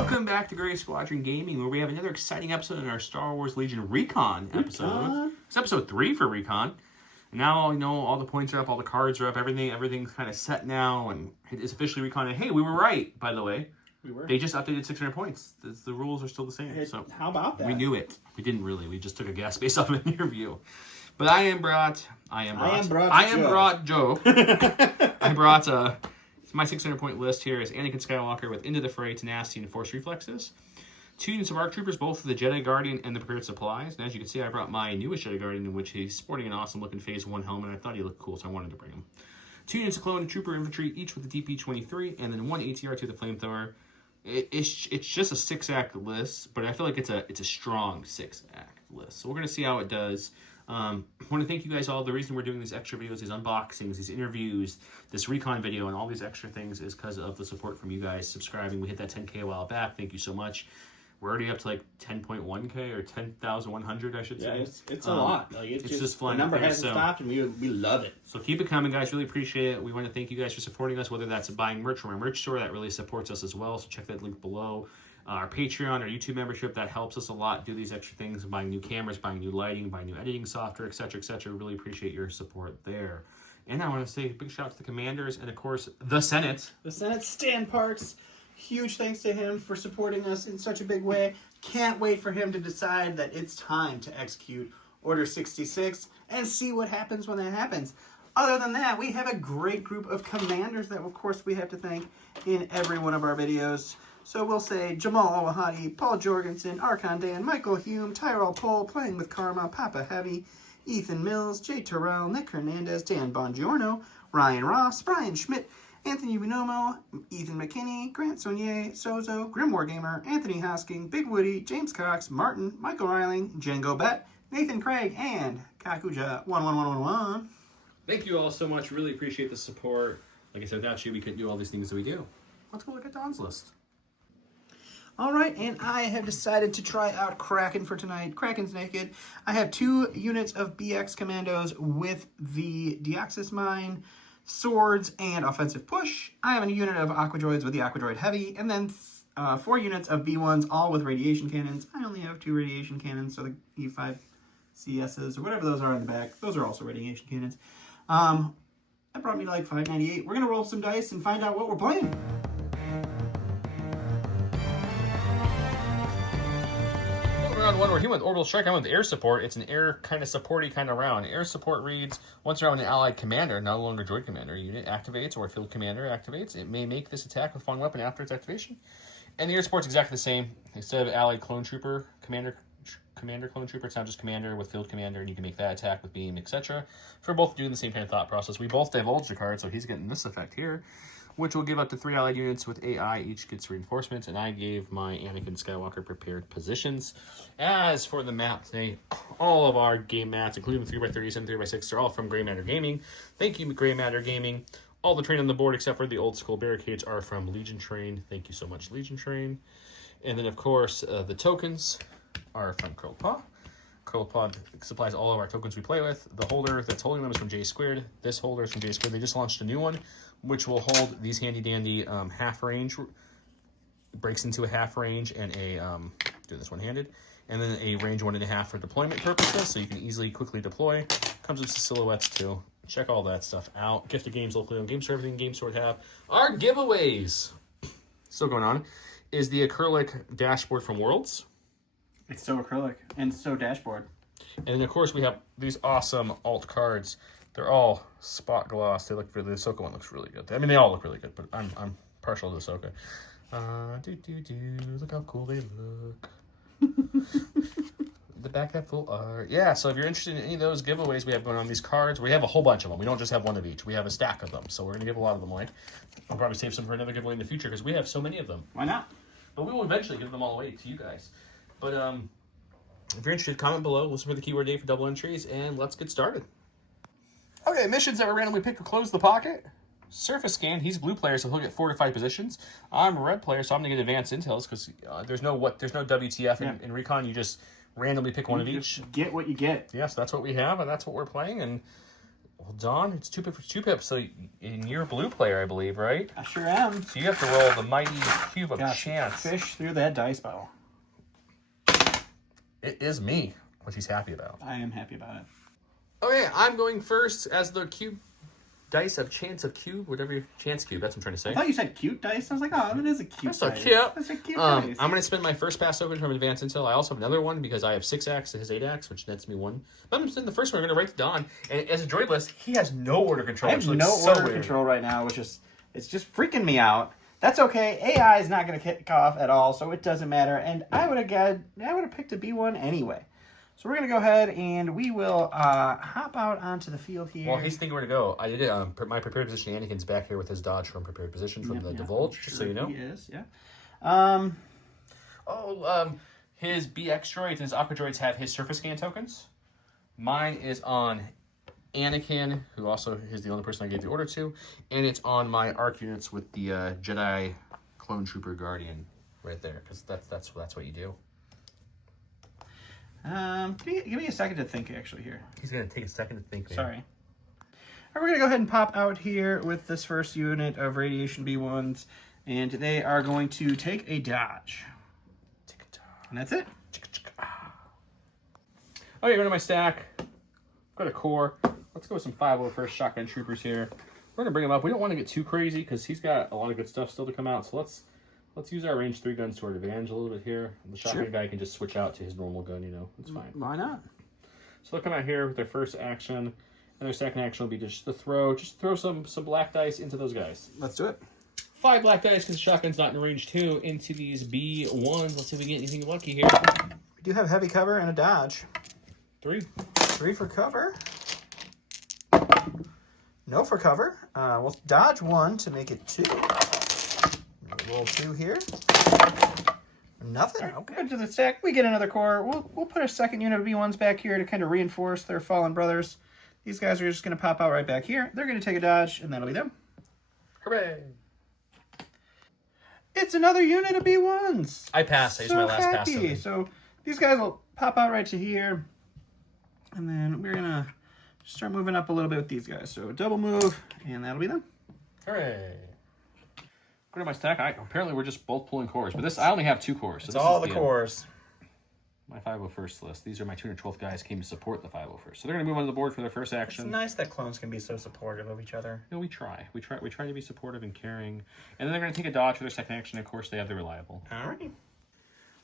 Welcome back to Gray Squadron Gaming, where we have another exciting episode in our Star Wars Legion Recon episode. It's episode 3 for Recon. Now, you know, all the points are up, all the cards are up, everything's kind of set now, and it is officially Recon. And hey, we were right, by the way. We were. They just updated 600 points. The rules are still the same. So how about that? We knew it. We didn't really. We just took a guess based off an interview. But I am brought Joe. I brought my 600-point list here is Anakin Skywalker with Into the Fray, Tenacity, and Force Reflexes. 2 units of ARC Troopers, both the Jedi Guardian and the Prepared Supplies. And as you can see, I brought my newest Jedi Guardian, in which he's sporting an awesome-looking Phase 1 helmet. I thought he looked cool, so I wanted to bring him. 2 units of Clone and Trooper Infantry, each with the DP-23, and then 1 ATR to the Flamethrower. It's just a 6-act list, but I feel like it's a strong 6-act list. So we're going to see how it does. I want to thank you guys all. The reason we're doing these extra videos, these unboxings, these interviews, this Recon video, and all these extra things is because of the support from you guys subscribing. We hit that 10K a while back. Thank you so much. We're already up to like 10.1K or 10,100, I should say. Yeah, it's a lot. Like, it's just flying. The number hasn't stopped, and we love it. So keep it coming, guys. Really appreciate it. We want to thank you guys for supporting us, whether that's buying merch from our merch store. That really supports us as well. So check that link below. Our Patreon, our YouTube membership, that helps us a lot. Do these extra things, buying new cameras, buying new lighting, buying new editing software, etc., etc. Really appreciate your support there. And I want to say a big shout out to the commanders and, of course, the Senate. The Senate, Stan Parks. Huge thanks to him for supporting us in such a big way. Can't wait for him to decide that it's time to execute Order 66 and see what happens when that happens. Other than that, we have a great group of commanders that, of course, we have to thank in every one of our videos. So we'll say Jamal Awahadi, Paul Jorgensen, Archon Dan, Michael Hume, Tyrell Pohl, Playing with Karma, Papa Heavy, Ethan Mills, Jay Terrell, Nick Hernandez, Dan Bongiorno, Ryan Ross, Brian Schmidt, Anthony Uinomo, Ethan McKinney, Grant Saunier, Sozo, Grimoire Gamer, Anthony Hosking, Big Woody, James Cox, Martin, Michael Riling, Django Bet, Nathan Craig, and Kakuja11111. Thank you all so much. Really appreciate the support. Like I said, without you, we couldn't do all these things that we do. Let's go look at Don's list. All right, and I have decided to try out Kraken for tonight. Kraken's naked. I have 2 units of BX Commandos with the Deoxys Mine, Swords, and Offensive Push. I have a unit of Aqua Droids with the Aqua Droid Heavy, and then 4 units of B1s, all with radiation cannons. I only have 2 radiation cannons, so the E5 CISs, or whatever those are in the back, those are also radiation cannons. That brought me to like 598. We're going to roll some dice and find out what we're playing. Round 1, we're here with Orbital Strike. I'm with Air Support. It's an air kind of supporty kind of round. Air Support reads, once around an allied commander, no longer droid commander, unit activates or field commander activates. It may make this attack with falling weapon after its activation. And the Air Support's exactly the same. Instead of allied clone trooper, commander clone trooper, it's now just commander with field commander, and you can make that attack with beam, etc. So we're both doing the same kind of thought process. We both divulged a card, so he's getting this effect here, which will give up to 3 allied units with AI. Each gets reinforcements, and I gave my Anakin Skywalker prepared positions. As for the map today, all of our game mats, including the 3x30s and 3x6, are all from Gray Matter Gaming. Thank you, Gray Matter Gaming. All the terrain on the board, except for the old school barricades, are from Legion Train. Thank you so much, Legion Train. And then, of course, the tokens are from Curled Paw. Curled Paw supplies all of our tokens we play with. The holder that's holding them is from J Squared. This holder is from J Squared. They just launched a new one, which will hold these handy dandy half range, breaks into a half range, and a do this one-handed, and then a range 1.5 for deployment purposes, so you can easily quickly deploy. Comes with silhouettes too. Check all that stuff out. Gift of games locally on Game Store. Everything Game Store would have. Our giveaways still going on is the acrylic dashboard from Worlds. It's so acrylic and so dashboard. And then, of course, we have these awesome alt cards. They're all spot gloss. They look really. The Ahsoka one looks really good. I mean, they all look really good, but I'm partial to Ahsoka. Look how cool they look. The back have full art. Yeah, so if you're interested in any of those giveaways we have going on, these cards, we have a whole bunch of them. We don't just have one of each. We have a stack of them, so we're going to give a lot of them away. I'll probably save some for another giveaway in the future because we have so many of them. Why not? But we will eventually give them all away to you guys. But if you're interested, comment below. Listen for the keyword day for double entries, and let's get started. Okay, missions that we randomly pick to close the pocket. Surface scan. He's blue player, so he'll get 4 to 5 positions. I'm a red player, so I'm gonna get advanced intels because there's no WTF in Recon. You just randomly pick one of each. Get what you get. Yes, that's what we have, and that's what we're playing. And Well, Don, it's 2 pip for 2 pip, so and you're a blue player, I believe, right? I sure am. So you have to roll the mighty cube of chance. Fish through that dice bowl. It is me, which he's happy about. I am happy about it. Okay, I'm going first as the cube dice of chance of cube, whatever chance cube. That's what I'm trying to say. I thought you said cute dice. I was like, oh, that is a cute That's so dice. cute. That's a cute I'm dice. going to spend my first pass token from Advanced Intel. I also have another one because I have 6 acts to his 8 acts, which nets me 1. But I'm going to spend the first one. I'm going to write to Don. And as a droid list, he has no order control. I have no order control right now, which is it's just freaking me out. That's okay. AI is not going to kick off at all, so it doesn't matter. And I would have picked a B1 anyway. So we're going to go ahead and we will hop out onto the field here. Well, he's thinking where to go. I did it. My prepared position, Anakin's back here with his dodge from prepared position from the divulge, just so you know. He is, yeah. His BX droids and his Aqua droids have his surface scan tokens. Mine is on Anakin, who also is the only person I gave the order to, and it's on my ARC units with the Jedi Clone Trooper Guardian right there, because that's what you do. Give me a second to think, actually, here. He's going to take a second to think. Man. Sorry. All right, we're going to go ahead and pop out here with this first unit of Radiation B1s, and they are going to take a dodge. And that's it. Okay, go to my stack. Got a core. Let's go with some 501st Shotgun Troopers here. We're going to bring him up. We don't want to get too crazy because he's got a lot of good stuff still to come out, so let's use our range 3 guns to our advantage a little bit here. The shotgun guy can just switch out to his normal gun, you know. It's fine. Why not? So they'll come out here with their first action, and their second action will be just to throw some black dice into those guys. Let's do it. 5 black dice because the shotgun's not in range 2 into these B1s. Let's see if we get anything lucky here. We do have heavy cover and a dodge. 3. 3 for cover. No for cover. We'll dodge 1 to make it 2. Roll 2 here. Nothing. Okay. Good to the stack. We get another core. We'll put a second unit of B1s back here to kind of reinforce their fallen brothers. These guys are just going to pop out right back here. They're going to take a dodge, and that'll be them. Hooray! It's another unit of B1s. I passed. I used my last pass. So these guys will pop out right to here. And then we're going to start moving up a little bit with these guys. So double move, and that'll be them. Hooray! Go to my stack. Apparently, we're just both pulling cores. But I only have 2 cores. So it's all the cores. My 501st list. These are my 212th guys came to support the 501st. So they're going to move onto the board for their first action. It's nice that clones can be so supportive of each other. No, we try. We try to be supportive and caring. And then they're going to take a dodge for their second action. Of course, they have the reliable. All right.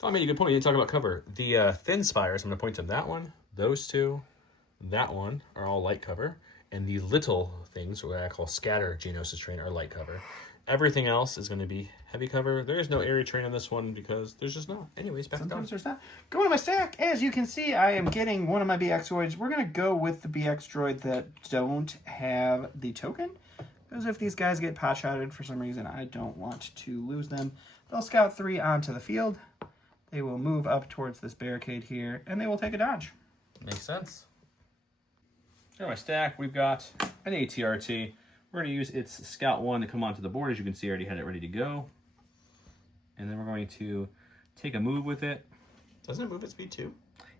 Oh, I made a good point. You didn't talk about cover. The thin spires, I'm going to point to that one, those 2, that one are all light cover. And the little things, what I call scatter Geonosis terrain, are light cover. Everything else is going to be heavy cover. There is no area terrain on this one because there's just not. Anyways, back Sometimes down. there's not. Going to my stack. As you can see, I am getting one of my BX droids. We're going to go with the BX droid that don't have the token. Because if these guys get pot-shotted for some reason, I don't want to lose them. They'll scout 3 onto the field. They will move up towards this barricade here, and they will take a dodge. Makes sense. Here on my stack, we've got an ATRT. We're going to use its Scout 1 to come onto the board. As you can see, I already had it ready to go. And then we're going to take a move with it. Doesn't it move at speed 2?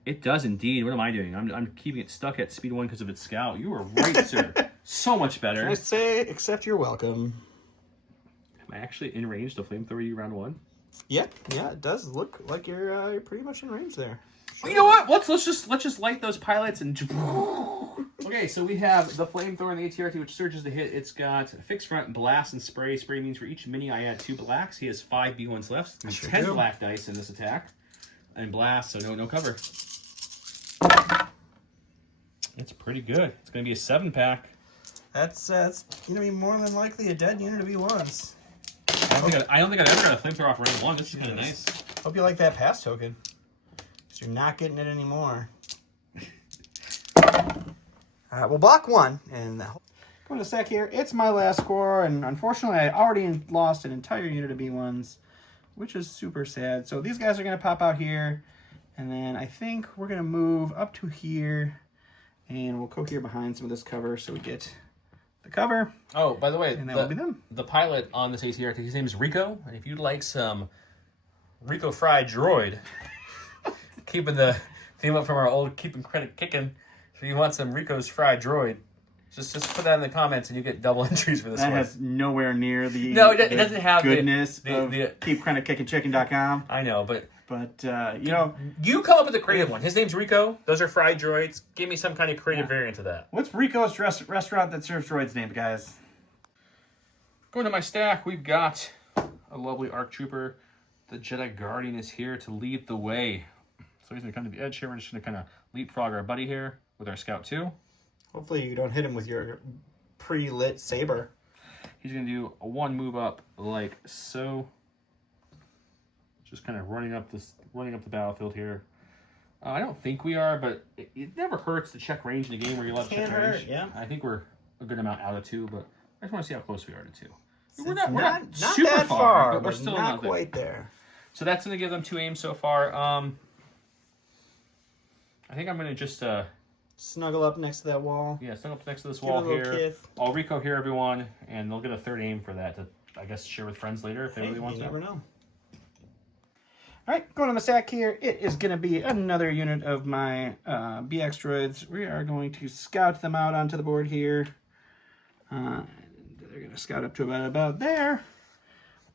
It does indeed. What am I doing? I'm keeping it stuck at speed 1 because of its Scout. You were right, sir. So much better. Can I say, except you're welcome. Am I actually in range to flamethrower you round 1? Yeah, it does look like you're pretty much in range there. Sure. You know what? Let's just light those pilots and. Okay, so we have the flamethrower and the ATRT, which surges to hit. It's got fixed front, blast, and spray. Spray means for each mini I add 2 blacks. He has 5 B1s left. There's 10 black dice in this attack, and blast. So no cover. It's pretty good. It's going to be a 7-pack. That's going to be more than likely a dead unit of B1s. I don't think I've ever got a flamethrower off round 1. This is kind of nice. Hope you like that pass token. Because you're not getting it anymore. We'll block 1. And going to sec here. It's my last score. And unfortunately, I already lost an entire unit of B1s. Which is super sad. So these guys are going to pop out here. And then I think we're going to move up to here. And we'll go here behind some of this cover so we get the cover. Oh, by the way, and that will be them. The pilot on this ATRT, his name is Rico. And if you'd like some Rico fried droid, keeping the theme up from our old Keeping Credit Kicking, if you want some Rico's fried droid, Just put that in the comments and you get double entries for this That one. has nowhere near the No, it doesn't have goodness the of keepkindofkickingchicken.com. I know, but you know, you come up with a creative one. His name's Rico. Those are fried droids. Give me some kind of creative variant of that. what's Rico's restaurant that serves droids name, guys? Going to my stack, we've got a lovely ARC Trooper. The Jedi Guardian is here to lead the way. So he's going to come to the edge here. We're just going to kind of leapfrog our buddy here with our Scout 2. Hopefully you don't hit him with your pre-lit saber. He's going to do a 1 move up like so. Just kind of running up the battlefield here. I don't think we are, but it never hurts to check range in a game where you're allowed to check range. Yeah. I think we're a good amount out of 2, but I just want to see how close we are to 2. We're We're not super that far, but we're still not there. quite there. So that's going to give them 2 aims so far. I think I'm going to just snuggle up next to that wall. Yeah, snuggle up next to this Give wall it a little here. kiss. I'll Rico here, everyone, and they'll get a 3rd aim for that to, I guess, share with friends later if they really want to. You never know. All right, going on the stack here, it is going to be another unit of my BX droids. We are going to scout them out onto the board here. They're going to scout up to about there.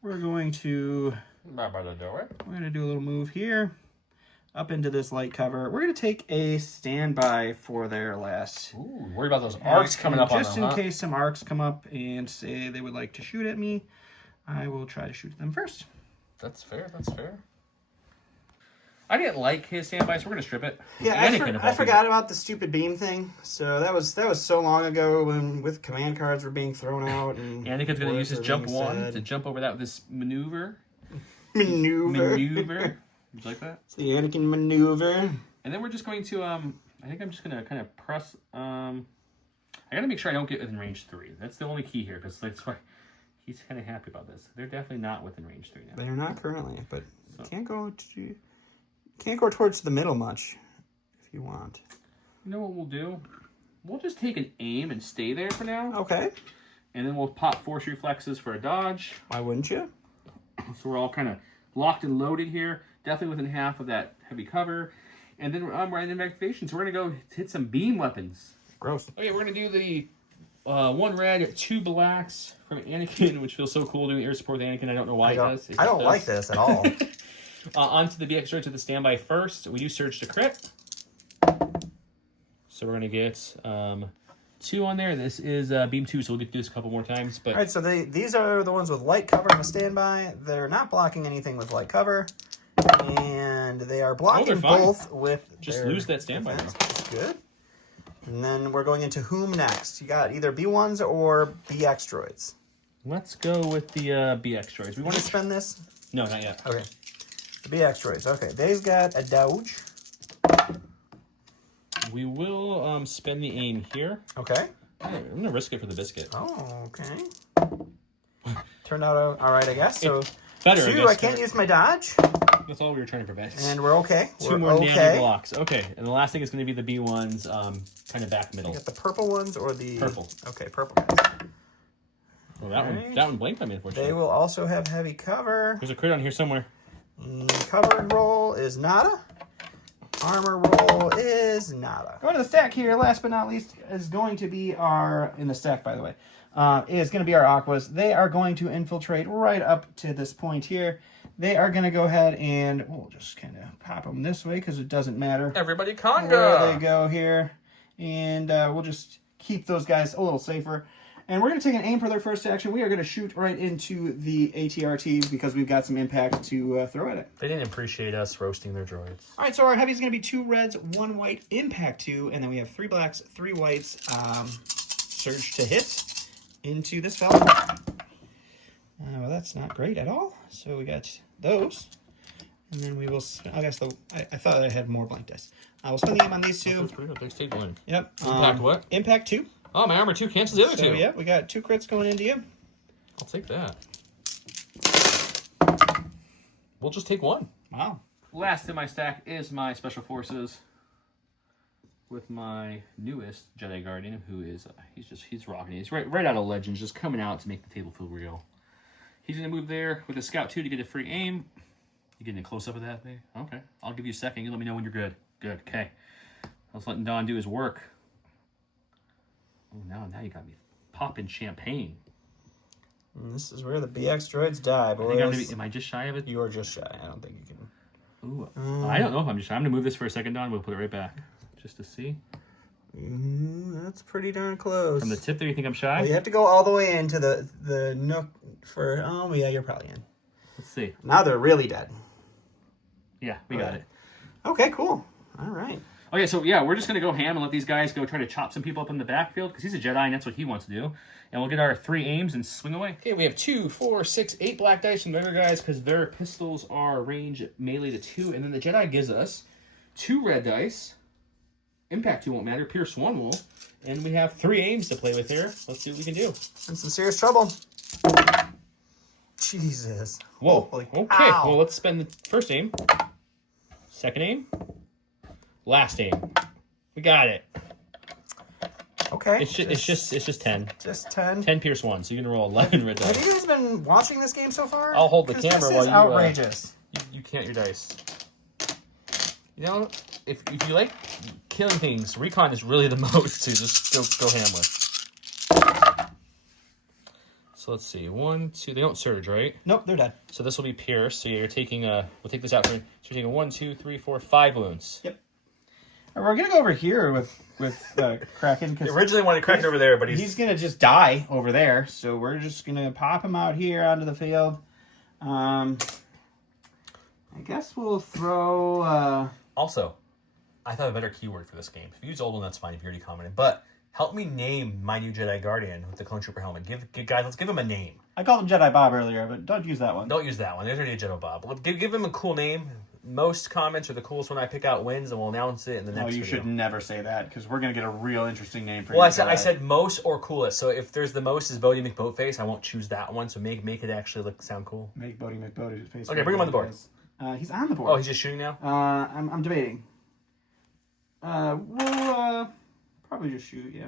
We're going to do a little move here up into this light cover. We're going to take a standby for their last. Ooh, worry about those arcs coming up on them, just in case some arcs come up and say they would like to shoot at me, I will try to shoot them first. That's fair. That's fair. I didn't like his standby, so we're gonna strip it. Yeah, I forgot about the stupid beam thing. So that was so long ago when with command cards were being thrown out. And Anakin's gonna use his jump 1 to jump over that with this maneuver. Maneuver. You like that? It's the Anakin maneuver. And then we're just going to I think I'm just gonna kind of press. I gotta make sure I don't get within range 3. That's the only key here because that's why he's kind of happy about this. They're definitely not within range 3 now. They're not currently, but can't go towards the middle much if you want. You know what we'll do? We'll just take an aim and stay there for now. Okay. And then we'll pop force reflexes for a dodge. Why wouldn't you? So we're all kind of locked and loaded here. Definitely within half of that heavy cover. And then we're in activation. So we're going to go hit some beam weapons. Gross. Okay, we're going to do the 1 red, 2 blacks from Anakin, which feels so cool doing air support with Anakin. I don't know why it does. I don't like this at all. Onto the BX droids with the standby first. We do surge to crit. So we're going to get 2 on there. This is beam 2, so we'll get to do this a couple more times. But all right, so these are the ones with light cover on the standby. They're not blocking anything with light cover. And they are blocking both with just lose that standby. That's good. And then we're going into whom next? You got either B1s or BX droids. Let's go with the BX droids. We want to spend this? No, not yet. Okay. The BX droids. Okay, they've got a dodge. We will spend the aim here. Okay. I'm going to risk it for the biscuit. Oh, okay. Turned out all right, I guess. So, better, 2, I can't use my dodge. That's all we were trying to prevent. And we're okay. 2 more nano blocks. Okay, and the last thing is going to be the B1s, kind of back middle. You got the purple ones or the... Purple. Okay, purple guys. Well, that one blanked on me, unfortunately. They will also have heavy cover. There's a crit on here somewhere. Cover roll is nada. Armor roll is nada. Going to the stack here, last but not least, is going to be our... In the stack, by the way. Is going to be our Aquas. They are going to infiltrate right up to this point here. They are going to go ahead and we'll just kind of pop them this way because it doesn't matter. Everybody conga! Where they go here. And we'll just keep those guys a little safer. And we're going to take an aim for their first action. We are going to shoot right into the ATRT because we've got some impact to throw at it. They didn't appreciate us roasting their droids. All right, so our heavy is going to be 2 reds, 1 white, impact 2, and then we have 3 blacks, 3 whites, surge to hit into this fella. Well, that's not great at all. So we got those. And then we will, I guess I thought I had more blank dice. We'll spend the aim on these 2. Yep. Impact what? Impact 2. Oh, my armor 2 cancels the other 2. Yeah, we got 2 crits going into you. I'll take that. We'll just take 1. Wow. Last in my stack is my Special Forces with my newest Jedi Guardian, who is, he's rocking it. He's right out of Legends, just coming out to make the table feel real. He's going to move there with a Scout 2 to get a free aim. You getting a close-up of that, babe? Okay. I'll give you a second. You let me know when you're good. Good. Okay. I was letting Don do his work. Oh, now you got me popping champagne. And this is where the BX droids die, boys. I think am I just shy of it? You are just shy. I don't think you can. Ooh, I don't know if I'm just shy. I'm going to move this for a second, Don. We'll put it right back just to see. That's pretty darn close. From the tip there, you think I'm shy? Well, you have to go all the way into the nook for... Oh, yeah, you're probably in. Let's see. Now they're really dead. Yeah, we got it. Okay, cool. All right. Okay, so yeah, we're just going to go ham and let these guys go try to chop some people up in the backfield because he's a Jedi and that's what he wants to do. And we'll get our 3 aims and swing away. Okay, we have 2, 4, 6, 8 black dice from the other guys because their pistols are range melee to 2. And then the Jedi gives us 2 red dice. Impact 2 won't matter. Pierce 1 will. And we have 3 aims to play with here. Let's see what we can do. In some serious trouble. Jesus. Whoa. Holy Okay, cow. well, let's spend the first aim. Second aim. Last aim. We got it. Okay. It's just 10. Just 10. 10 Pierce 1, so you're going to roll 11 red dice. Have you guys been watching this game so far? I'll hold the camera this while is you... outrageous. You count your dice. You know, if you like killing things, Recon is really the most to just go ham with. So let's see. 1, 2... They don't surge, right? Nope, they're dead. So this will be Pierce. So you're taking... we'll take this out. So you're taking 1, 2, 3, 4, 5 wounds. Yep. We're going to go over here with Kraken. They originally wanted Kraken over there, but he's going to just die over there. So we're just going to pop him out here onto the field. I guess we'll throw... Also, I thought a better keyword for this game. If you use old one, that's fine if you already commented. But help me name my new Jedi Guardian with the Clone Trooper helmet. Guys, let's give him a name. I called him Jedi Bob earlier, but don't use that one. Don't use that one. There's already a Jedi Bob. Give him a cool name. Most comments are the coolest one I pick out wins, and we'll announce it in the next video. You should never say that, because we're going to get a real interesting name for you. Well, I said most or coolest. So if there's the most is Bodie McBoatface, I won't choose that one. So make it actually sound cool. Make Bodie McBoatface. Okay, bring him on the board. He's on the board. Oh, he's just shooting now? I'm debating. We'll probably just shoot, yeah.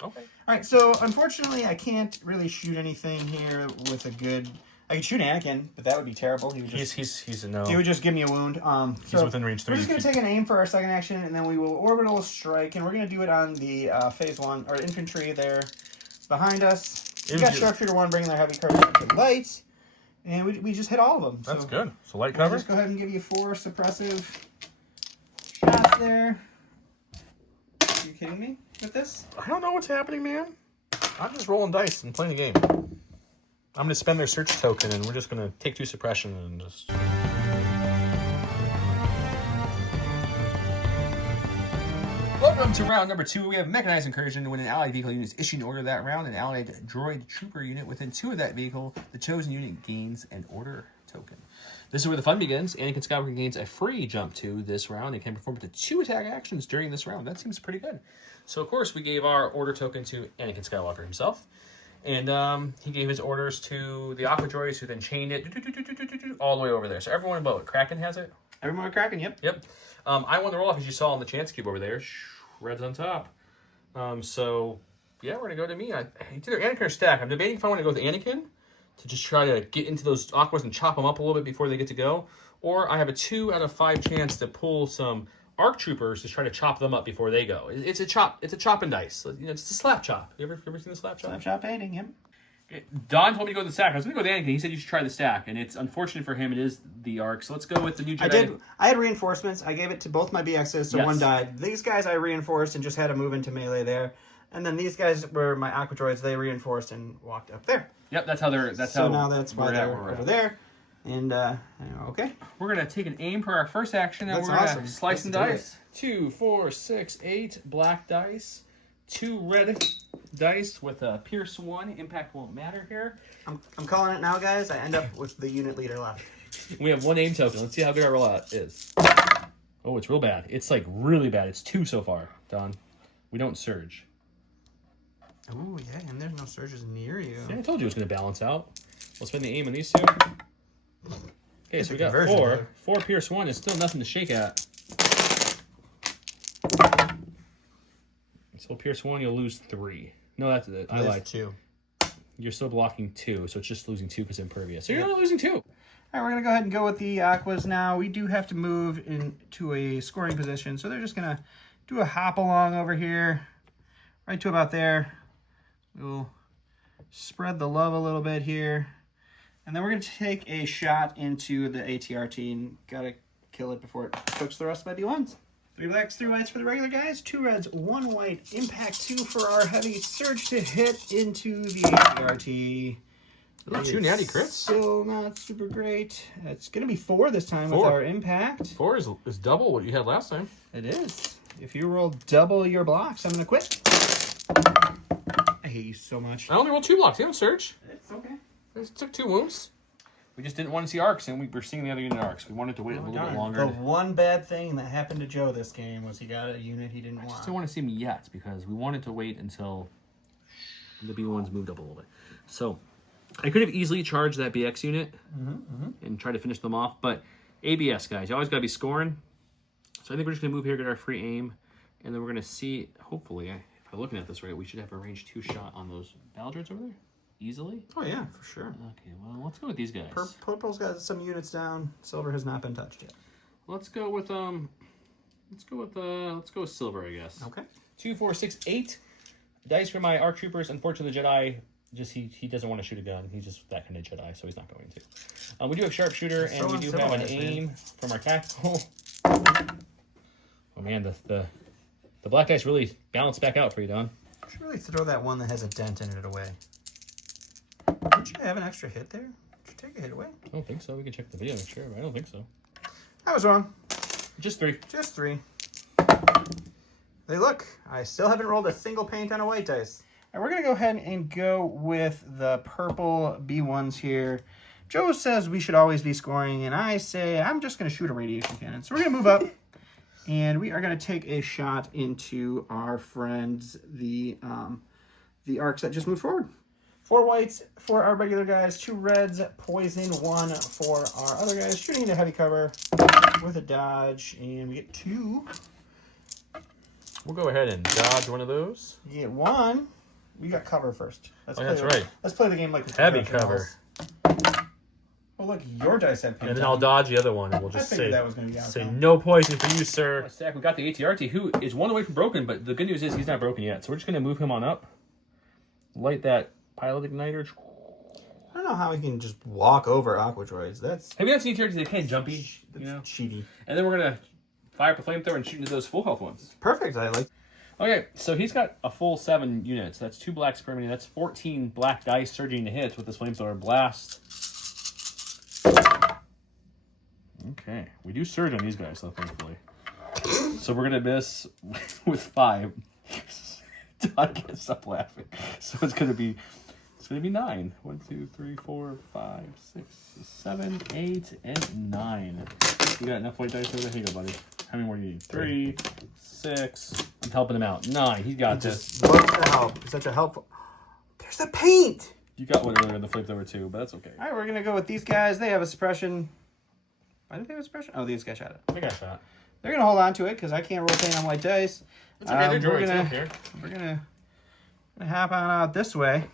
Okay. All right, so unfortunately, I can't really shoot anything here with a good... I could shoot Anakin, but that would be terrible. He would just, he's a no. He would just give me a wound. He's within range 3. We're just going to take an aim for our second action, and then we will orbital strike, and we're going to do it on the phase 1, or infantry there behind us. We got structure to 1, bringing their heavy cover to light, and we just hit all of them. That's good. So light I'll cover? just go ahead and give you 4 suppressive shots there. Are you kidding me with this? I don't know what's happening, man. I'm just rolling dice and playing the game. I'm going to spend their search token, and we're just going to take 2 suppression and just... Welcome to round number 2. We have Mechanized Incursion. When an allied vehicle unit is issued an order that round, an allied droid trooper unit within 2 of that vehicle, the chosen unit gains an order token. This is where the fun begins. Anakin Skywalker gains a free jump to this round and can perform up to 2 attack actions during this round. That seems pretty good. So, of course, we gave our order token to Anakin Skywalker himself. And he gave his orders to the Aqua Droids, who then chained it all the way over there. So everyone in boat. Kraken has it? Everyone with Kraken, yep. Yep. I won the roll-off, as you saw on the chance cube over there. Red's on top. So, yeah, we're going to go to me. It's either Anakin or Stack. I'm debating if I want to go with Anakin to just try to get into those Aquas and chop them up a little bit before they get to go. Or I have a 2 out of 5 chance to pull some ARC troopers to try to chop them up before they go. It's a chop and dice. You know, it's a slap chop. You ever seen the slap chop? Slap chop painting, yep. Don told me to go with the stack. I was going to go with Anakin. He said you should try the stack, and it's unfortunate for him. It is the ARC. So let's go with the new Jedi. I had reinforcements. I gave it to both my BXs, so one died. These guys I reinforced and just had to move into melee there. And then these guys were my Aqua Droids. They reinforced and walked up there. Yep, that's how they're. Now that's why they're over there. And okay, we're gonna take an aim for our first action, and that's we're awesome. Gonna slice and dice. 2, 4, 6, 8 black dice, 2 red dice with a Pierce 1. Impact won't matter here. I'm calling it now, guys. I end up with the unit leader left. We have 1 aim token. Let's see how good our rollout is. Oh, it's real bad. It's like really bad. It's 2 so far, Don. We don't surge. Oh yeah, and there's no surges near you. See, I told you it was gonna balance out. We'll spend the aim on these 2. Okay, so we got 4. 4 Pierce 1 is still nothing to shake at. So Pierce 1, you'll lose 3. No, that's it. I lied. 2. You're still blocking 2, so it's just losing 2 because impervious. So you're only losing 2. All right, we're going to go ahead and go with the Aquas now. We do have to move into a scoring position, so they're just going to do a hop along over here. right to about there. We'll spread the love a little bit here. And then we're going to take a shot into the ATRT and got to kill it before it cooks the rest of my B1s. 3 blacks, 3 whites for the regular guys, 2 reds, 1 white, impact 2 for our heavy surge to hit into the ATRT. Oh, 2 natty crits? Still not super great. It's going to be 4 this time with our impact. 4 is double what you had last time. It is. If you roll double your blocks, I'm going to quit. I hate you so much. I only rolled 2 blocks. You haven't surged. It's okay. I just took 2 wounds. We just didn't want to see arcs, and we were seeing the other unit arcs. We wanted to wait a little bit longer. The one bad thing that happened to Joe this game was he got a unit he didn't want. I just don't want to see him yet, because we wanted to wait until the B1s moved up a little bit. So I could have easily charged that BX unit and tried to finish them off, but ABS, guys, you always got to be scoring. So I think we're just going to move here, get our free aim, and then we're going to see, hopefully, if I'm looking at this right, we should have a range 2 shot on those Baldroids over there. Easily? Oh, yeah, for sure. Okay, well, let's go with these guys. Purple's got some units down. Silver has not been touched yet. Let's go with silver, I guess. Okay. 2, 4, 6, 8 dice for my ARC troopers. Unfortunately, the Jedi he doesn't want to shoot a gun. He's just that kind of Jedi, so he's not going to. We do have sharpshooter, and we do have an aim from our tactical. Oh man, the black dice really balanced back out for you, Don. You should really throw that one that has a dent in it away. Did you have an extra hit there? Did you take a hit away? I don't think so. We can check the video, make sure, but I don't think so. I was wrong. Just 3. Just 3. Hey, look. I still haven't rolled a single paint on a white dice. And we're going to go ahead and go with the purple B1s here. Joe says we should always be scoring, and I say I'm just going to shoot a radiation cannon. So we're going to move up, and we are going to take a shot into our friends, the arcs that just moved forward. 4 whites for our regular guys, 2 reds, poison, 1 for our other guys, shooting into heavy cover with a dodge, and we get 2. We'll go ahead and dodge one of those. You get 1. We got cover first. That's right. Let's play the game like heavy cover. Well, look, your dice have and then I'll dodge the other one, and we'll just say, that was gonna be say no poison for you, sir. Stack, we got the ATRT, who is 1 away from broken, but the good news is he's not broken yet. So we're just going to move him on up. Light that pilot igniter. I don't know how we can just walk over Aqua Droids. That's... Have you ever seen ATRTs? They're kind of jumpy, you know? Cheaty. And then we're going to fire up a flamethrower and shoot into those full health ones. Perfect, I like. Okay, so he's got a full 7 units. That's 2 blacks per minute. That's 14 black dice surging to hits with this flamethrower blast. Okay, we do surge on these guys, though, thankfully. So we're going to miss with 5. Todd can't stop laughing. So it's going to be 9. 1, 2, 3, 4, 5, 6, 7, 8, and 9. You got enough white dice over there? Here you go, buddy. How many more do you need? 3, 6. I'm helping him out. 9. He got this. Look at the help. Such a helpful. There's the paint. You got one earlier in the flamethrower too, but that's okay. All right, we're gonna go with these guys. They have a suppression. Why did they have a suppression? Oh, these guys shot it. They got shot. They're gonna hold on to it because I can't roll paint on white dice. It's okay. They're droids. We're gonna hop on out this way,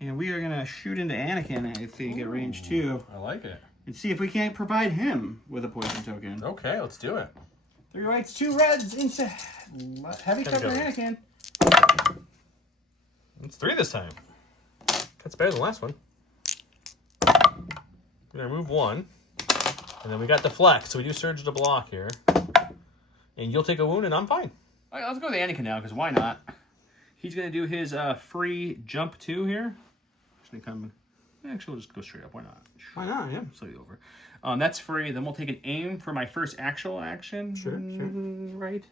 and we are gonna shoot into Anakin. I think at range 2. I like it. And see if we can't provide him with a poison token. Okay, let's do it. 3 whites, 2 reds into heavy cover Anakin. It's 3 this time. That's better than the last one. I'm gonna remove 1, and then we got deflect, so we do surge to block here. And you'll take a wound, and I'm fine. All right, let's go with Anakin now, because why not? He's gonna do his free jump 2 here. Actually, we'll just go straight up. Why not? Why not? Yeah. Slightly over. That's free. Then we'll take an aim for my first actual action. Sure. Right.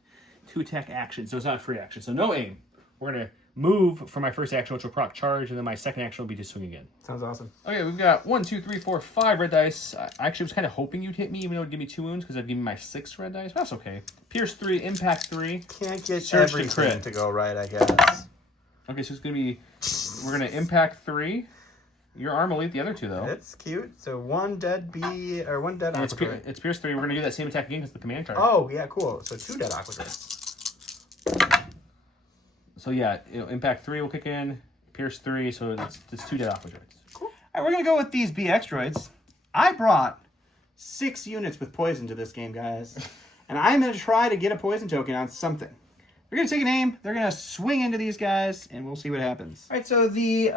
2 attack action. So it's not a free action. So no aim. We're going to move for my first action, which will proc charge, and then my second action will be to swing again. Sounds awesome. Okay, we've got 1, 2, 3, 4, 5 red dice. I actually was kind of hoping you'd hit me, even though it would give me 2 wounds, because I'd give me my 6 red dice. That's okay. Pierce 3, impact 3. Can't get surge to everything crit to go right, I guess. Okay, so it's going to be... We're going to impact 3. Your arm will eat the other 2, though. That's cute. So 1 dead B, or 1 dead Aqua Droid. It's Pierce 3. We're going to do that same attack again because the command charge. Oh, yeah, cool. So 2 dead Aqua Droids. So yeah, impact 3 will kick in, Pierce 3, so it's 2 dead Aqua Droids. Cool. All right, we're going to go with these BX droids. I brought 6 units with poison to this game, guys. And I'm going to try to get a poison token on something. They're going to take an aim. They're going to swing into these guys, and we'll see what happens. All right, so the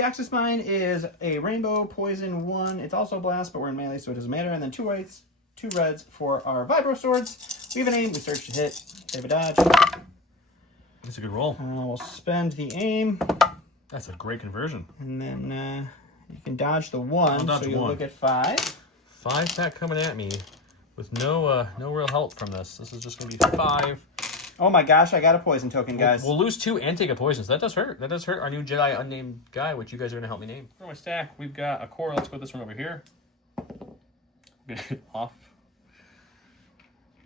Axis Mine is a rainbow poison 1. It's also a blast, but we're in melee, so it doesn't matter. And then 2 whites, 2 reds for our Vibro Swords. We have an aim. We search to hit. Save a dodge. That's a good roll. We'll spend the aim. That's a great conversion. And then you can dodge the 1, dodge so you'll 1. look at 5. 5-pack coming at me with no real help from this. This is just going to be 5. Oh my gosh, I got a poison token, guys. We'll lose 2 and take a poison, so that does hurt. That does hurt our new Jedi unnamed guy, which you guys are going to help me name. For my stack, we've got a core. Let's go with this one over here. Get it off.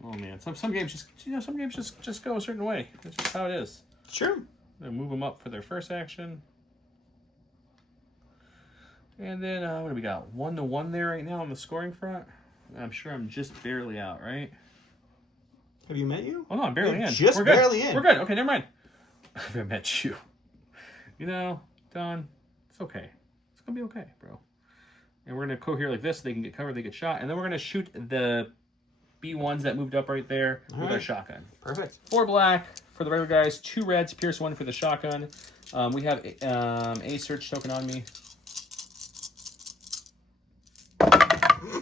Oh man, some games just go a certain way. That's just how it is. Sure. They move them up for their first action. And then what do we got? 1-1 there right now on the scoring front. I'm sure I'm just barely out, right? Have you met you? Oh no, I'm barely in. Just We're barely good. in. We're good. Okay, never mind. I met you. You know, Don, it's okay. It's gonna be okay, bro. And we're gonna cohere like this so they can get covered, they get shot, and then we're gonna shoot the B1s that moved up right there with our shotgun. Perfect. 4 black for the regular guys, 2 reds, pierce 1 for the shotgun. We have a search token on me.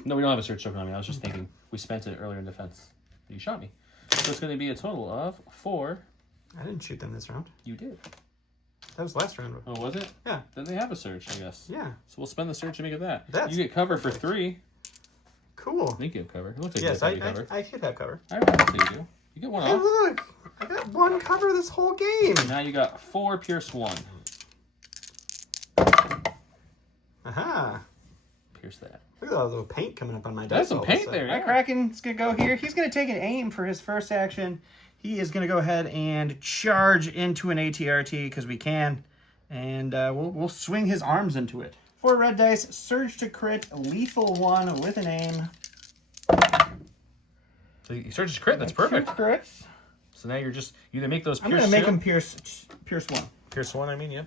No, we don't have a search token on me. I was just thinking we spent it earlier in defense. You shot me. So it's going to be a total of 4. I didn't shoot them this round. You did. That was last round. Oh, was it? Yeah. Then they have a search, I guess. Yeah. So we'll spend the search and make it that. That's you get cover for 3. Cool. I think you have cover. It looks like Yes, you have cover. I should have cover. I don't think you do. You get 1 Hey, off. look! I got 1 cover this whole game. Now you got 4 pierce 1. Aha. Pierce that. Look at all the little paint coming up on my dice. That's some all of a paint sudden. there, My yeah. Kraken's going to go here. He's going to take an aim for his first action. He is going to go ahead and charge into an ATRT because we can. And we'll swing his arms into it. 4 red dice, surge to crit, lethal 1 with an aim. So you search his crit. That's perfect. 2 crits. So now you're just, you either make those I'm pierce going to make 2. him pierce 1. Pierce 1, I mean, yeah.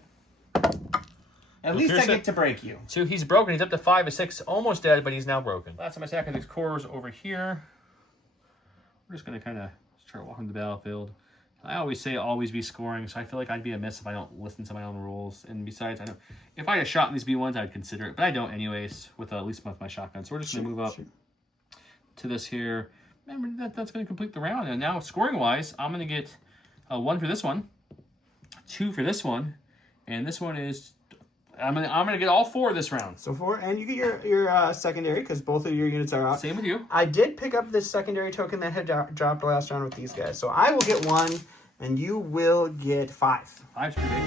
At least I pierce get it. to break you. So he's broken. He's up to 5 or 6, almost dead, but he's now broken. Last time I sack these cores over here. We're just going to kind of start walking the battlefield. I always say always be scoring, so I feel like I'd be amiss if I don't listen to my own rules. And besides, I know if I had shot in these B1s, I'd consider it, but I don't anyways. With at least with my shotgun, so we're just going to move up to this here. Remember that's going to complete the round. And now scoring wise, I'm going to get 1 for this one, 2 for this one, and this one is. I'm gonna get all 4 this round. So 4, and you get your secondary because both of your units are out. Same with you. I did pick up this secondary token that had dropped last round with these guys. So I will get 1, and you will get 5. 5's pretty big.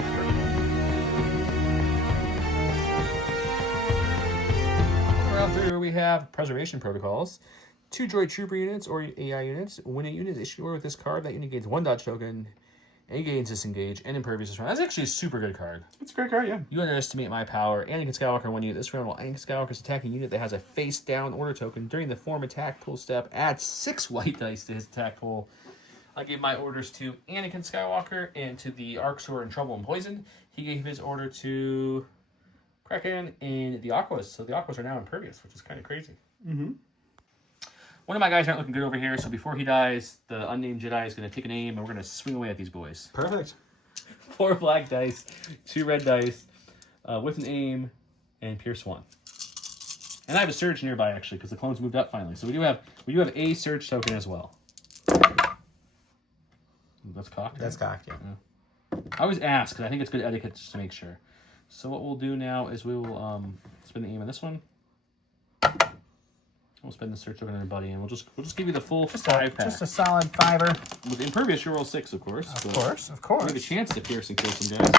Round 3, we have preservation protocols. 2 droid trooper units or AI units. When a unit is issued with this card, that unit gains 1 dodge token. And gains disengage and impervious this round. That's actually a super good card. It's a great card, yeah. You underestimate my power. Anakin Skywalker 1 unit. This round, while Anakin Skywalker's attacking unit that has a face down order token during the form attack pool step, adds 6 white dice to his attack pool. I gave my orders to Anakin Skywalker and to the Arcs who are in trouble and poisoned. He gave his order to Kraken and the Aquas. So the Aquas are now impervious, which is kind of crazy. Mm-hmm. One of my guys aren't looking good over here, so before he dies, the unnamed Jedi is going to take an aim, and we're going to swing away at these boys. Perfect. 4 black dice, 2 red dice, with an aim, and pierce 1. And I have a surge nearby, actually, because the clones moved up finally. So we do have a surge token as well. That's cocked. That's cocked, yeah. I always ask, because I think it's good etiquette just to make sure. So what we'll do now is we will spend the aim on this one. We'll spend the search token on our buddy, and we'll just give you the full 5 pack. Just a solid 5er. With impervious, you roll 6, of course. Of course. You have a chance to pierce and kill some guys.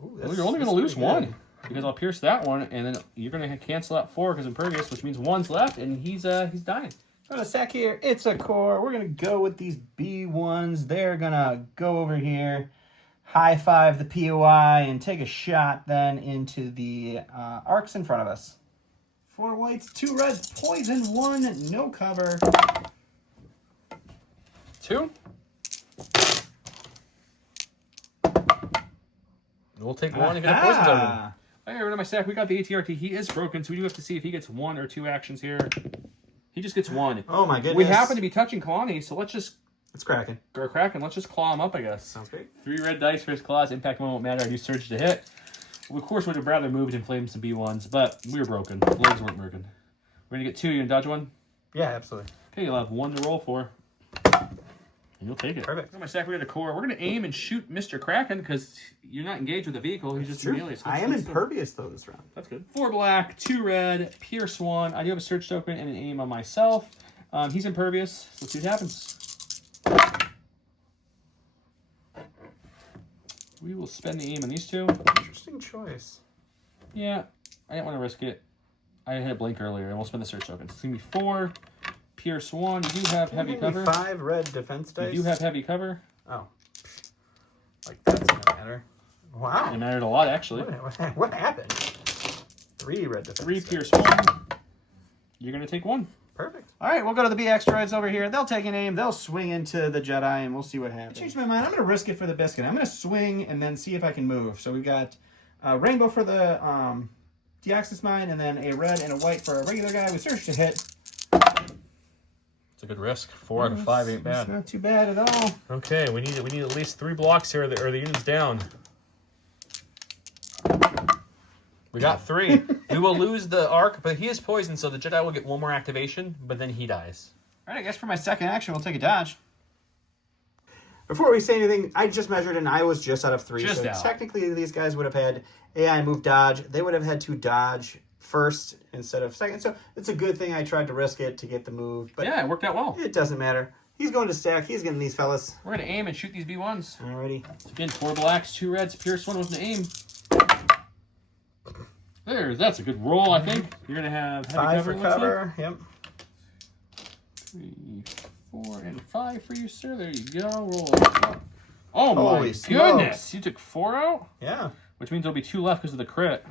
Ooh, Well, you're only going to lose 1, because I'll pierce that one, and then you're going to cancel out 4 because impervious, which means 1's left, and he's dying. On a sack here, it's a core. We're going to go with these B1s. They're going to go over here, high five the POI, and take a shot then into the arcs in front of us. 4 whites, 2 reds, poison, 1, no cover. 2. We'll take 1 and get a poison token. I got rid of my stack. We got the ATRT. He is broken, so we do have to see if he gets 1 or 2 actions here. He just gets 1. Oh my goodness. We happen to be touching Kalani, so let's just It's Kraken. Go Kraken. Let's just claw him up, I guess. Sounds great. 3 red dice for his claws. Impact one won't matter. I do surge to hit. We, of course, would have rather moved and flamed some B1s, but we were broken. The legs weren't working. We're going to get 2. You're going to dodge 1? Yeah, absolutely. Okay, you'll have 1 to roll for. And you'll take it. Perfect. My stack, we got a core. We're going to aim and shoot Mr. Kraken because you're not engaged with the vehicle. He's just melee. So I am impervious, though, this round. That's good. 4 black, 2 red, Pierce 1. I do have a search token and an aim on myself. He's impervious. Let's see what happens. We will spend the aim on these 2. Interesting choice. Yeah, I didn't want to risk it. I had a blink earlier, and we'll spend the search token. It's going to be 4, Pierce 1. You do have heavy cover. 5 red defense dice. You do have heavy cover. Oh. Like, that's gonna matter. Wow. It mattered a lot, actually. What happened? 3 red defense 3 dice. Pierce 1. You're going to take 1. Perfect. All right, we'll go to the BX droids over here. They'll take an aim. They'll swing into the Jedi, and we'll see what happens. I changed my mind. I'm going to risk it for the biscuit. I'm going to swing and then see if I can move. So we've got rainbow for the Deoxys mine, and then a red and a white for a regular guy. We search to hit. It's a good risk. 4 out of 5 ain't bad. It's not too bad at all. Okay, we need at least 3 blocks here, or the unit's down. We got 3. We will lose the arc, but he is poisoned, so the Jedi will get 1 more activation, but then he dies. All right, I guess for my second action, we'll take a dodge. Before we say anything, I just measured, and I was just out of 3. Just so out. Technically, these guys would have had AI move dodge. They would have had to dodge first instead of second. So it's a good thing I tried to risk it to get the move. But Yeah, it worked out well. it doesn't matter. He's going to stack. He's getting these fellas. We're going to aim and shoot these B1s. Alrighty. Again, 4 blacks, 2 reds, Pierce 1 with an aim. That's a good roll, I think. You're going to have heavy 5 cover. for cover. Yep. 3, 4, and 5 for you, sir. There you go. Roll up. Oh my Holy goodness! smokes. You took 4 out, Yeah. which means there'll be 2 left because of the crit.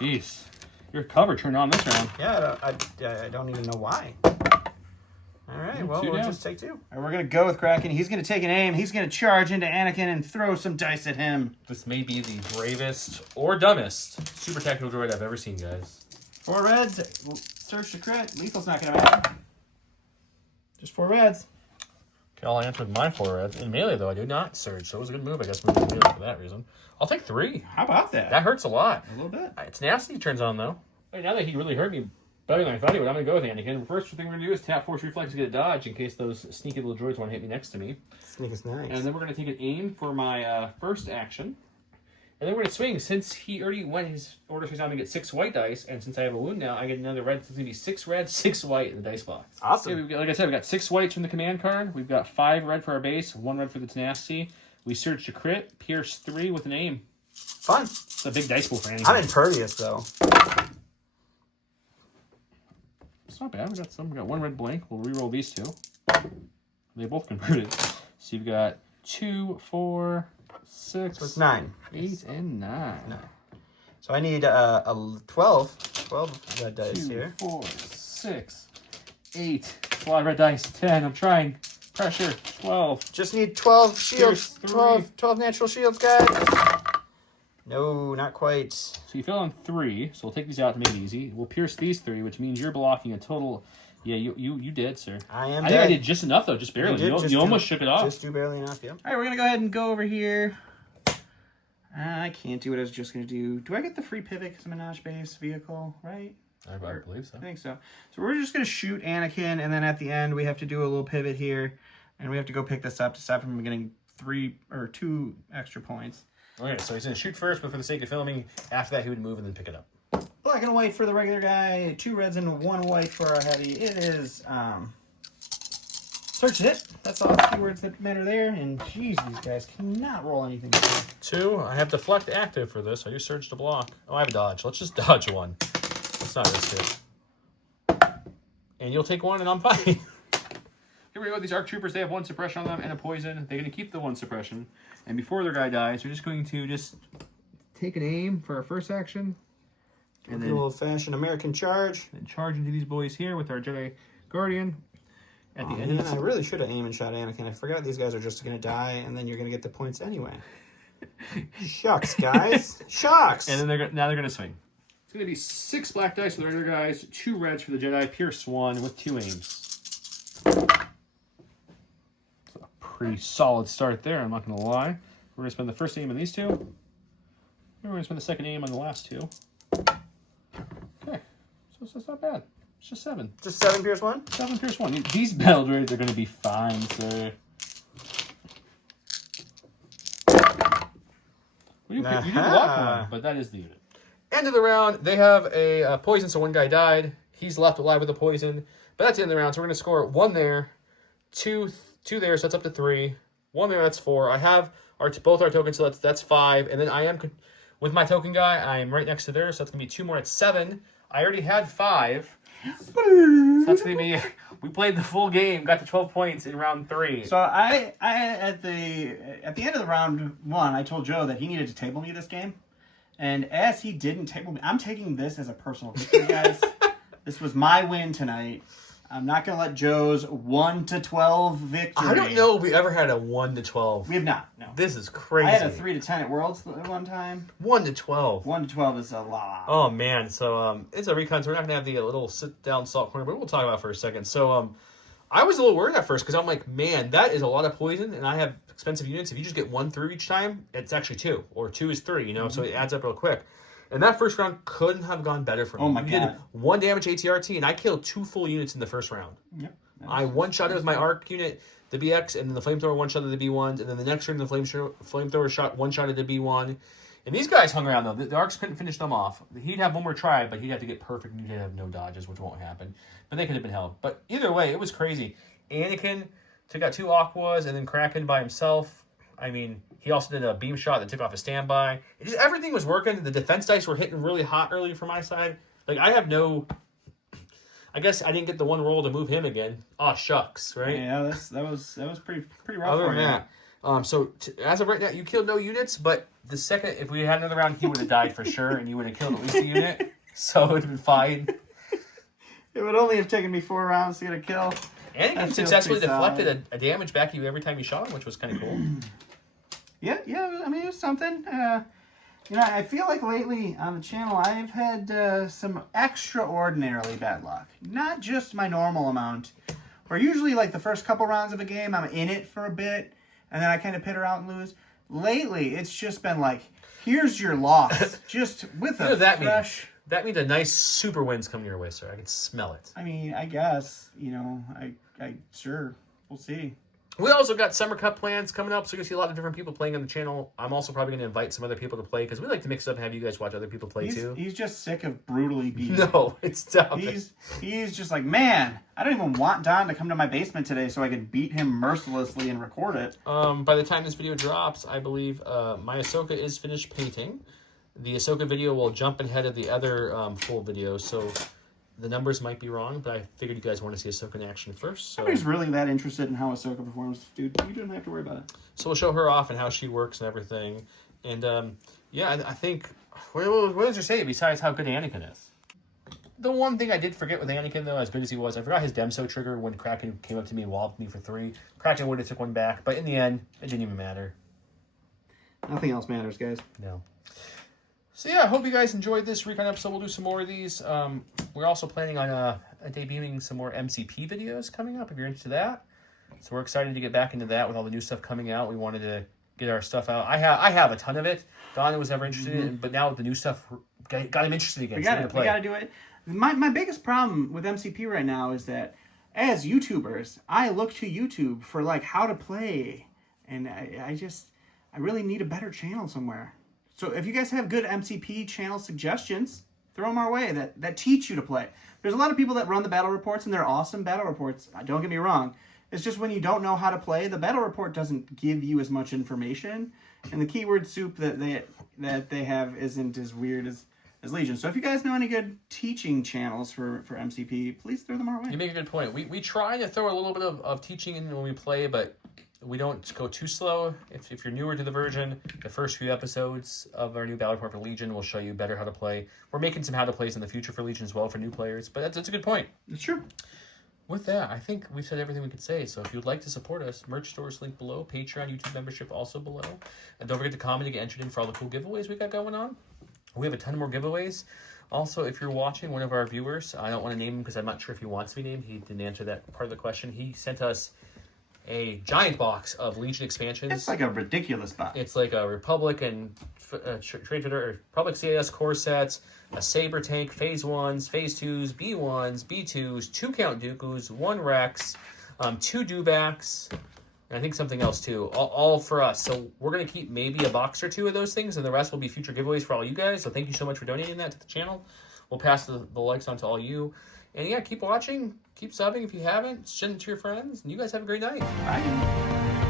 Jeez, your cover turned on this round. Yeah, I don't even know why. All right, well, 2 we'll down. just take 2. And we're going to go with Kraken. He's going to take an aim. He's going to charge into Anakin and throw some dice at him. This may be the bravest or dumbest super tactical droid I've ever seen, guys. 4 reds. Search to crit. Lethal's not going to matter. Just 4 reds. Okay, I'll answer with my 4 reds. In melee, though, I do not surge, so it was a good move, I guess, moving to melee for that reason. I'll take 3. How about that? That hurts a lot. A little bit. It's nasty, it turns on, though. Wait, now that he really hurt me better than I thought he would, I'm going to go with Anakin. The first thing we're going to do is tap Force Reflex to get a dodge in case those sneaky little droids want to hit me next to me. Sneak is nice. And then we're going to take an aim for my first action. And then we're going to swing. Since he already went his order swings, I'm going to get 6 white dice. And since I have a wound now, I get another red. So it's going to be 6 red, 6 white in the dice box. Awesome. Okay, like I said, we've got 6 whites from the command card. We've got 5 red for our base, 1 red for the tenacity. We search to crit, pierce 3 with an aim. Fun. It's a big dice pool for anything. I'm impervious, though. It's not bad. We got 1 red blank. We'll re-roll these 2. They both converted. So you've got 2, 4, 6. So it's 9. 8, and 9. 9. So I need a 12 red dice 2, here. 4, 6, 8. It's a lot of red dice. 10. I'm trying. Pressure. 12. Just need 12 shields. Here's 3. 12 natural shields, guys. No, not quite. So you fell on 3. So we'll take these out to make it easy. We'll pierce these 3, which means you're blocking a total. Yeah, you did, sir. I am I think I did just enough, though. Just barely. You almost shook it off. Just do barely enough, yeah. All right, we're going to go ahead and go over here. I can't do what I was just going to do. Do I get the free pivot because I'm a notch-based vehicle, right? I believe so. I think so. So we're just going to shoot Anakin, and then at the end we have to do a little pivot here, and we have to go pick this up to stop him from getting 2 extra points. Okay, so he's going to shoot first, but for the sake of filming, after that he would move and then pick it up. Black and white for the regular guy, 2 reds and 1 white for our heavy. It is search it. That's all the keywords that matter there. And geez, these guys cannot roll anything. 2, I have deflect active for this. I do surge to block. Oh, I have dodge. Let's just dodge 1. Let's not risk it. And you'll take 1, and I'm fine. Here we go. These ARC troopers, they have 1 suppression on them and a poison. They're going to keep the 1 suppression. And before their guy dies, they're just going to take an aim for our first action. And then old-fashioned American charge. And charge into these boys here with our Jedi Guardian. At the end, I really should have aimed and shot Anakin. I forgot these guys are just going to die, and then you're going to get the points anyway. Shucks, guys. Shucks. And then now they're going to swing. It's going to be 6 black dice for the regular guys, 2 reds for the Jedi, pierce 1 with 2 aims. pretty solid start there, I'm not going to lie. We're going to spend the first aim on these two. And we're going to spend the second aim on the last two. Okay, so it's not bad. It's just 7. Just 7 Pierce 1? 7 Pierce 1. These battle droids are going to be fine, sir. You did the lock one, but that is the unit. End of the round, they have a poison, so one guy died. He's left alive with a poison. But that's the end of the round, so we're going to score 1 there, 2 there, so that's up to 3. 1 there, that's 4. I have both our tokens, so that's 5. And then I am, with my token guy, I'm right next to there, so that's going to be 2 more, that's 7. I already had 5. So that's going to be, we played the full game, got to 12 points in round 3. So I at the end of the round 1, I told Joe that he needed to table me this game. And as he didn't table me, I'm taking this as a personal victory, guys. This was my win tonight. I'm not going to let Joe's 1-12 victory. I don't know if we ever had a 1-12. We have not, no. This is crazy. I had a 3-10 at Worlds at one time. 1-12. 1-12 is a lot. Oh, man. So, it's a recon, so we're not going to have the little sit-down salt corner, but we'll talk about it for a second. So, I was a little worried at first, because I'm like, man, that is a lot of poison, and I have expensive units. If you just get 1 through each time, it's actually 2, or 2 is 3, you know, so it adds up real quick. And that first round couldn't have gone better for me. Oh my God. God. Did 1 damage ATRT, and I killed 2 full units in the first round. Yep. I one-shotted with my arc unit, the BX, and then the flamethrower one-shotted the B1s, and then the next round the flamethrower shot one-shotted the B1. And these guys hung around, though. The arcs couldn't finish them off. He'd have one more try, but he'd have to get perfect, and he'd have no dodges, which won't happen. But they could have been held. But either way, it was crazy. Anakin took out 2 Aquas, and then Kraken by himself. I mean, he also did a beam shot that took off a standby. Everything was working. The defense dice were hitting really hot early from my side. Like, I have no... I guess I didn't get the 1 roll to move him again. Aw, shucks, right? Yeah, that was pretty rough. Other than that, so as of right now, you killed no units, but the second, if we had another round, he would have died for sure, and you would have killed at least a unit, so it would have been fine. It would only have taken me 4 rounds to get a kill. And he successfully deflected a damage back at you every time you shot him, which was kind of cool. Yeah, I mean, it was something. You know, I feel like lately on the channel, I've had some extraordinarily bad luck. Not just my normal amount. Where usually, like, the first couple rounds of a game, I'm in it for a bit, and then I kind of peter out and lose. Lately, it's just been like, here's your loss. Just with a fresh... That means a nice super win's coming your way, sir. I can smell it. I mean, I guess, you know, I sure, we'll see. We also got Summer Cup plans coming up, so you're going to see a lot of different people playing on the channel. I'm also probably going to invite some other people to play, because we like to mix it up and have you guys watch other people play, too. He's just sick of brutally beating. No, it's tough. He's just like, man, I don't even want Don to come to my basement today so I can beat him mercilessly and record it. By the time this video drops, I believe my Ahsoka is finished painting. The Ahsoka video will jump ahead of the other full video, so... The numbers might be wrong, but I figured you guys want to see Ahsoka in action first. So. Nobody's really that interested in how Ahsoka performs, dude. You don't have to worry about it. So we'll show her off and how she works and everything. And, yeah, I think... What does you say besides how good Anakin is? The one thing I did forget with Anakin, though, as good as he was, I forgot his Demso trigger when Kraken came up to me and walloped me for 3. Kraken would have took 1 back, but in the end, it didn't even matter. Nothing else matters, guys. No. So yeah, I hope you guys enjoyed this Recon episode. We'll do some more of these. We're also planning on debuting some more MCP videos coming up, if you're interested in that. So we're excited to get back into that with all the new stuff coming out. We wanted to get our stuff out. I have a ton of it. Don was never interested in it, but now with the new stuff, got him interested again. We got to do it. My biggest problem with MCP right now is that as YouTubers, I look to YouTube for like how to play, and I really need a better channel somewhere. So if you guys have good MCP channel suggestions, throw them our way that teach you to play. There's a lot of people that run the battle reports, and they're awesome battle reports. Don't get me wrong. It's just when you don't know how to play, the battle report doesn't give you as much information, and the keyword soup that they have isn't as weird as Legion. So if you guys know any good teaching channels for MCP, please throw them our way. You make a good point. We try to throw a little bit of teaching in when we play, but we don't go too slow. If you're newer to the version, the first few episodes of our new battle report for Legion will show you better how to play. We're making some how to plays in the future for Legion as well for new players, but that's a good point. It's true. With that, I think we've said everything we could say. So if you'd like to support us, merch stores link below, Patreon, YouTube membership also below. And don't forget to comment and get entered in for all the cool giveaways we got going on. We have a ton more giveaways. Also, if you're watching, one of our viewers, I don't want to name him because I'm not sure if he wants to be named. He didn't answer that part of the question. He sent us a giant box of Legion expansions. It's like a ridiculous box. It's like a Republic and Republic CIS core sets, a Saber tank, Phase 1s, Phase 2s, B1s, B2s, 2 Count Dooku's, 1 Rex, 2 Dewbacks, and I think something else too, all for us. So we're going to keep maybe a box or 2 of those things, and the rest will be future giveaways for all you guys. So thank you so much for donating that to the channel. We'll pass the likes on to all you. And yeah, keep watching, keep subbing if you haven't, send it to your friends, and you guys have a great night. Bye.